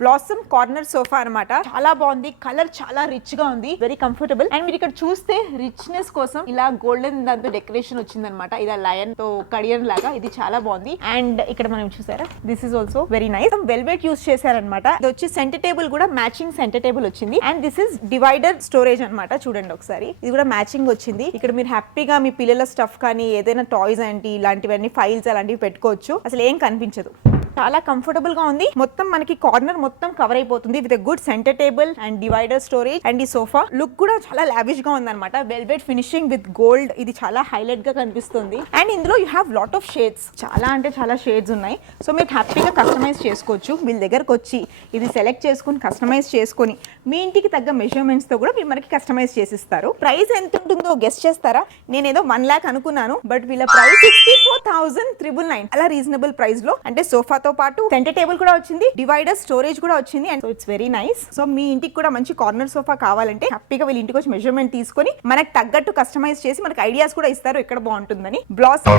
Blossom corner sofa అన్నమాట. చాలా బాగుంది, కలర్ చాలా రిచ్ గా ఉంది, వెరీ కంఫర్టబుల్. అండ్ మీరు ఇక్కడ చూస్తే రిచ్నెస్ కోసం ఇలా గోల్డెన్ దాంతో డెకరేషన్ వచ్చిందనమాట. ఇది లయన్ తో కడియన్ లాగా, ఇది చాలా బాగుంది. అండ్ ఇక్కడ మనం చూసారా, this is also very nice. Velvet use చేశారనమాట. ఇది వచ్చి సెంటర్ టేబుల్ కూడా మ్యాచింగ్ సెంటర్ టేబుల్ వచ్చింది. And this is divider storage అనమాట. చూడండి ఒకసారి, ఇది కూడా మ్యాచింగ్ వచ్చింది. ఇక్కడ మీరు హ్యాపీగా మీ పిల్లల స్టఫ్ కానీ ఏదైనా టాయ్స్ అంటే ఇలాంటివన్నీ ఫైల్స్ అలాంటివి పెట్టుకోవచ్చు, అసలు ఏం కనిపించదు. చాలా కంఫర్టబుల్ గా ఉంది. మొత్తం మనకి కార్నర్ మొత్తం కవర్ అయిపోతుంది with good centre table and divider storage. And ఈ సోఫా లుక్ కూడా చాలా లావిష్ గా ఉంది అనమాట. వెల్వెట్ ఫినిషింగ్ విత్ గోల్డ్, ఇది చాలా హైలైట్ గా కనిపిస్తుంది. అండ్ ఇందులో you have lot of shades, చాలా అంటే చాలా షేడ్స్ ఉన్నాయి. సో మీరు హ్యాపీగా కస్టమైజ్ చేసుకోవచ్చు. వీళ్ళ దగ్గరకు వచ్చి ఇది సెలెక్ట్ చేసుకుని కస్టమైజ్ చేసుకొని మీ ఇంటికి తగ్గ మెజర్మెంట్స్ తో కూడా మీరు మనకి కస్టమైజ్ చేసిస్తారు. ప్రైస్ ఎంత ఉంటుందో గెస్ట్ చేస్తారా? నేను ఏదో 1 lakh అనుకున్నాను, బట్ వీళ్ళ ప్రైస్ 64,999. అలా రీజనబుల్ ప్రైస్ లో, అంటే సోఫా తో పాటు సెంటర్ టేబుల్ కూడా వచ్చింది, డివైడర్ స్టోరేజ్ కూడా వచ్చింది. And so it's very nice. So మీ ఇంటికి కూడా మంచి కార్నర్ సోఫా కావాలంటే హ్యాపీగా వీళ్ళ ఇంటికి వచ్చి మెజర్మెంట్ తీసుకొని మనకు తగ్గట్టు కస్టమైజ్ చేసి మనకి ఐడియాస్ కూడా ఇస్తారు ఎక్కడ బాగుంటుందని. బ్లాసమ్